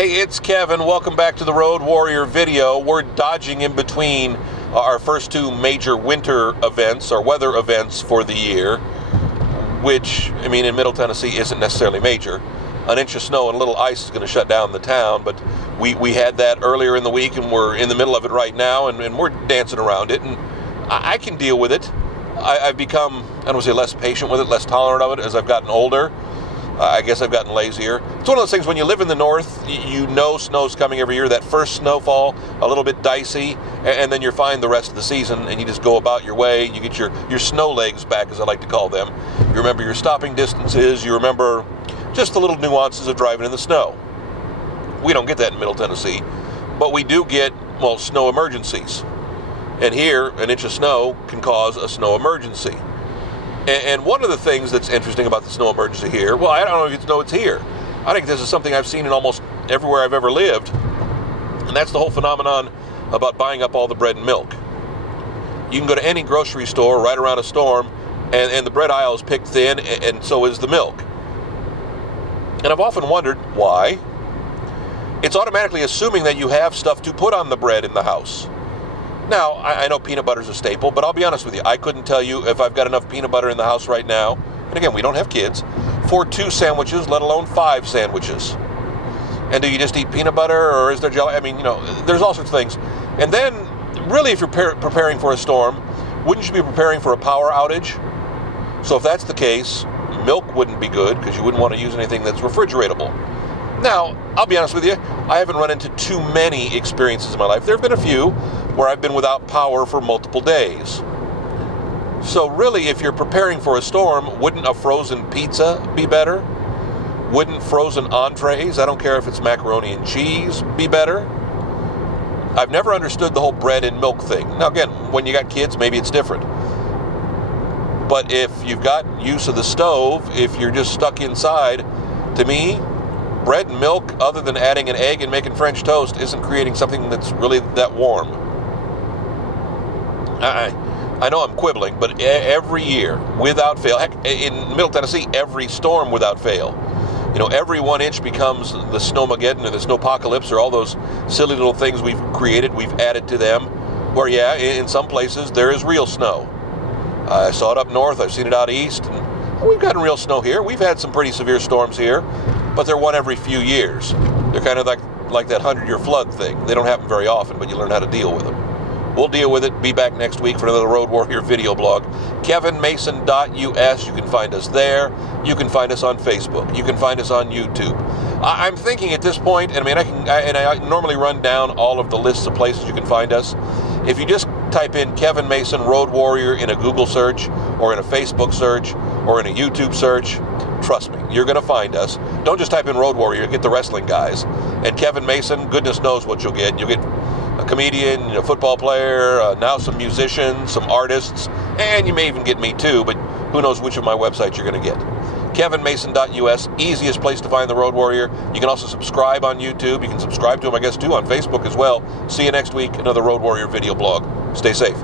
Hey, it's Kevin. Welcome back to the Road Warrior video. We're dodging in between our first two major winter events, or weather events for the year, which, I mean, in Middle Tennessee isn't necessarily major. An inch of snow and a little ice is going to shut down the town, but we had that earlier in the week, and we're in the middle of it right now, and we're dancing around it, and I can deal with it. I've become, I don't want to say less patient with it, less tolerant of it as I've gotten older. I guess I've gotten lazier. It's one of those things when you live in the north, you know snow's coming every year. That first snowfall, a little bit dicey, and then you're fine the rest of the season, and you just go about your way. You get your snow legs back, as I like to call them. You remember your stopping distances. You remember just the little nuances of driving in the snow. We don't get that in Middle Tennessee, but we do get, well, snow emergencies. And here, an inch of snow can cause a snow emergency. And one of the things that's interesting about the snow emergency here, well, I don't know if you know it's here. I think this is something I've seen in almost everywhere I've ever lived. And that's the whole phenomenon about buying up all the bread and milk. You can go to any grocery store right around a storm, and the bread aisle is picked thin, and so is the milk. And I've often wondered why. It's automatically assuming that you have stuff to put on the bread in the house. Now, I know peanut butter is a staple, but I'll be honest with you. I couldn't tell you if I've got enough peanut butter in the house right now, and again, we don't have kids, for 2 sandwiches, let alone 5 sandwiches. And do you just eat peanut butter, or is there jelly? I mean, you know, there's all sorts of things. And then, really, if you're preparing for a storm, wouldn't you be preparing for a power outage? So if that's the case, milk wouldn't be good, because you wouldn't want to use anything that's refrigeratable. Now, I'll be honest with you, I haven't run into too many experiences in my life. There have been a few where I've been without power for multiple days. So really, if you're preparing for a storm, wouldn't a frozen pizza be better? Wouldn't frozen entrees, I don't care if it's macaroni and cheese, be better? I've never understood the whole bread and milk thing. Now again, when you got kids, maybe it's different. But if you've got use of the stove, if you're just stuck inside, to me, bread and milk, other than adding an egg and making French toast, isn't creating something that's really that warm. I know I'm quibbling, but every year, without fail, heck, in Middle Tennessee, every storm without fail, you know, every 1 inch becomes the snowmageddon or the snowpocalypse, or all those silly little things we've created, we've added to them, where, yeah, in some places there is real snow. I saw it up north, I've seen it out east, and we've gotten real snow here. We've had some pretty severe storms here, but they're one every few years. They're kind of like that 100-year flood thing. They don't happen very often, but you learn how to deal with them. We'll deal with it. Be back next week for another Road Warrior video blog. KevinMason.us. You can find us there. You can find us on Facebook. You can find us on YouTube. I'm thinking at this point, I mean, I normally run down all of the lists of places you can find us. If you just type in Kevin Mason Road Warrior in a Google search, or in a Facebook search, or in a YouTube search, trust me, you're going to find us. Don't just type in Road Warrior, get the wrestling guys. And Kevin Mason, goodness knows what you'll get. You'll get a comedian, a football player, now some musicians, some artists, and you may even get me too, but who knows which of my websites you're going to get. KevinMason.us, easiest place to find the Road Warrior. You can also subscribe on YouTube. You can subscribe to him, I guess, too, on Facebook as well. See you next week, another Road Warrior video blog. Stay safe.